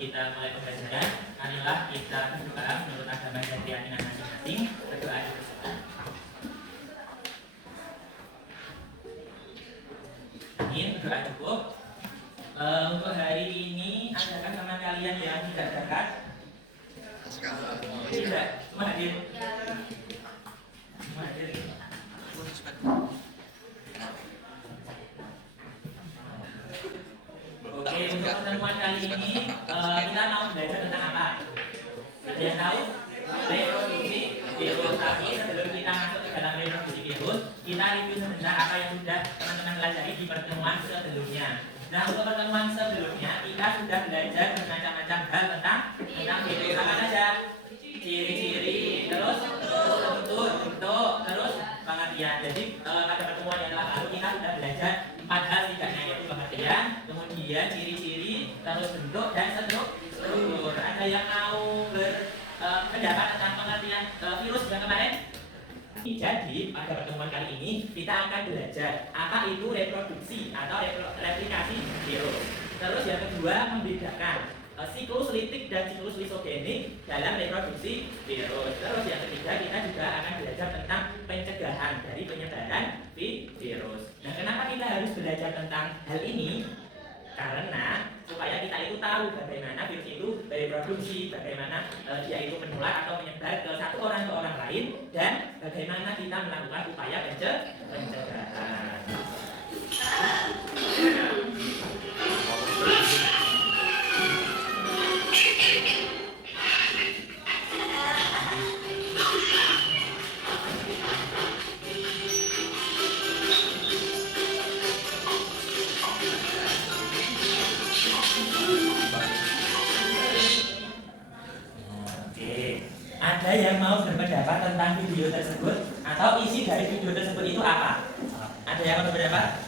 kita mulai pembelajaran, marilah kita berdoa menurut agama dan keyakinan masing-masing. Berdoa dulu. Amin, berdoa cukup. Untuk hari ini, adakah teman kalian yang tidak zakat? Tidak, semua hadir. Semua hadir. Oke, untuk pertemuan kali ini kita mau belajar tentang apa? Ada yang tahu? Reproduksi virus. Tapi sebelum kita masuk ke dalam reproduksi virus, kita review sebentar apa yang sudah teman-teman pelajari di pertemuan sebelumnya. Nah, untuk pertemuan sebelumnya kita sudah belajar bermacam-macam hal tentang virus. Apa saja? Ciri-ciri, terus bentuk, terus pengertian. Jadi pada pertemuan yang lalu kita sudah belajar 4 hal setidaknya, yaitu pengertian, kemudian ciri-ciri, terus bentuk dan struktur. Ada yang mau berpendapat tentang pengertian virus yang kemarin? Jadi pada pertemuan kali ini kita akan belajar apa itu reproduksi atau replikasi virus. Terus yang kedua, membedakan siklus litik dan siklus lisogenik dalam reproduksi virus. Terus yang ketiga, kita juga akan belajar tentang pencegahan dari penyebaran virus. Nah, kenapa kita harus belajar tentang hal ini? Karena supaya kita itu tahu bagaimana virus itu bereproduksi, bagaimana dia itu menular atau menyebar ke satu orang ke orang lain, dan bagaimana kita melakukan upaya pencegahan. Ada yang mau berpendapat tentang video tersebut atau isi dari video tersebut itu apa? Ada yang mau berpendapat?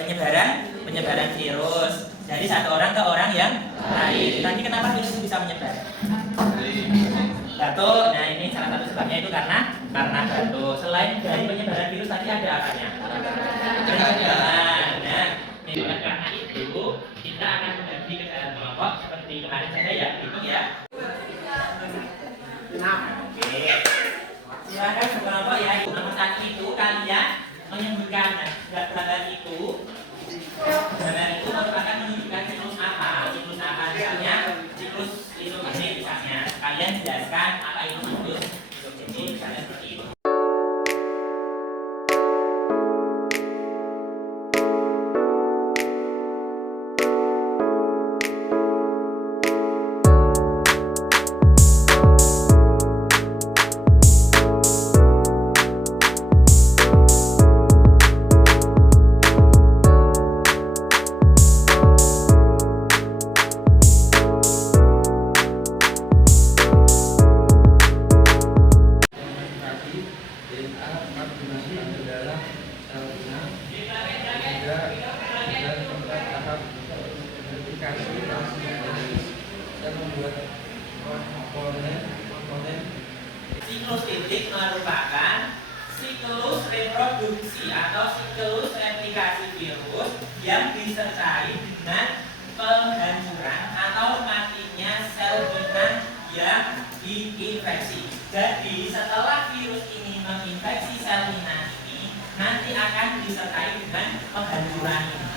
Penyebaran virus dari satu orang ke orang yang lain. Nanti kenapa virus itu bisa menyebar? Batuk. Nah, ini salah satu sebabnya itu karena batuk. Selain dari penyebaran virus tadi ada apanya? Pencegahan. Nah, karena itu kita akan membagi ke dalam kelompok seperti kemarin saja ya. Ini ya. Oke. Silakan kelompok ya. Nomor 1 itu kalian menyebutkan gambar itu. Gambar itu merupakan menunjukkan siklus apa? Siklus apa? Misalnya siklus lisogenik misalnya. Kalian jelaskan apa itu siklus lisogenik misalnya seperti itu. Siklus litik merupakan siklus reproduksi atau siklus replikasi virus yang disertai dengan penghancuran atau matinya sel inang yang diinfeksi. Jadi setelah virus ini menginfeksi sel inang ini, nanti akan disertai dengan penghancuran ini.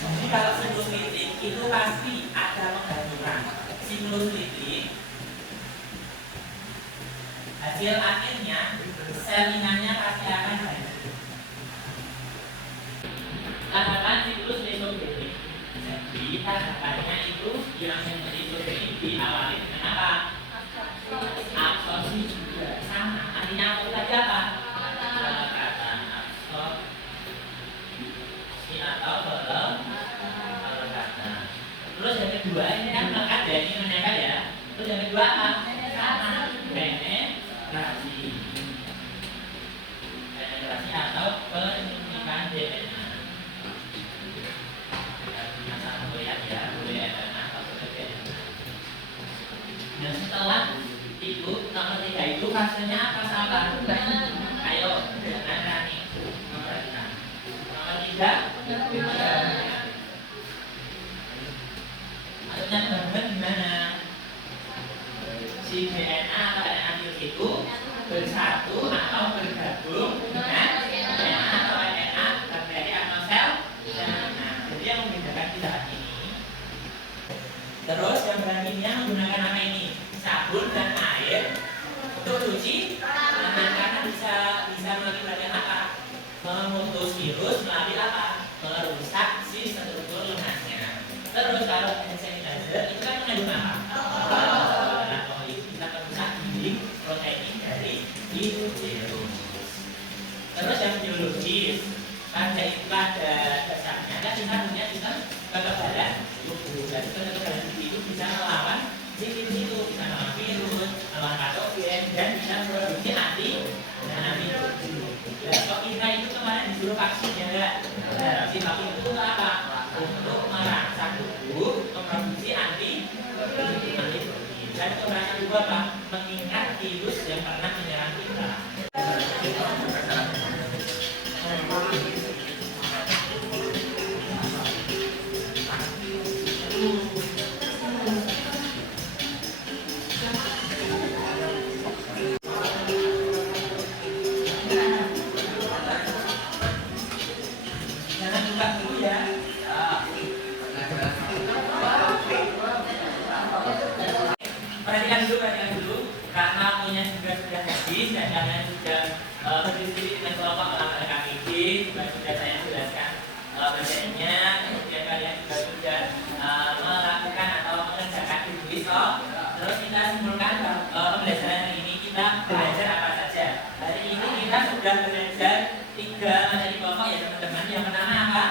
Jadi kalau siklus litik itu pasti ada penghancuran. Siklus litik hasil akhirnya sel inangnya pasti akan hancur. Tahapan siklus lisogenik. Jadi tahapannya itu yang lisogenik diawali dengan apa? Absorpsi juga sama. Artinya apa saja apa? Kata absorpsi atau pelekatan. Terus yang kedua ini kan melekat ya, ini menempel ya. Terus yang kedua apa? Sama. Penetrasi atau penyuntikan DNA. Dan setelah itu nomor 3 itu fasenya apa salah? Ayo, jangan Rani. Nomor 3 si DNA atau RNA virus itu bersatu atau bergabung dengan DNA atau RNA bakteri atau sel. Nah, jadi yang membedakan kita ini. Terus yang bahan kimia menggunakan apa ini? Sabun dan air untuk cuci tangan karena bisa mengakibatkan apa? Memutus virus melalui apa? Merusak si struktur lengannya. Terus kalau hand sanitizer itu kan mengandung apa? Alkohol itu bisa merusak dinding protein dari virus. Terus yang biologis pada dasarnya kan kita punya sistem kekebalan tubuh. Dan kekebalan tubuh itu bisa melawan virus itu, bisa melawan virus, melawan patogen, dan bisa produksi antivirus. Kalau kita itu kemarin disuruh vaksin ya enggak? Vaksin itu apa? Untuk merangsang tubuh memproduksi antivirus. Dan untuk merangsang tubuh apa? Mengingat virus yang pernah menyerang kita. Perhatikan dulu, karena punya juga sudah habis dan kalian sudah berdiri dengan kelompok olahraga KPG, juga sudah saya jelaskan materinya, kemudian kalian juga sudah melakukan atau mengerjakan tulis. Terus kita simpulkan pembelajaran hari ini kita belajar apa saja. Hari ini kita sudah belajar 3 materi pokok ya teman-teman. Yang pertama apa?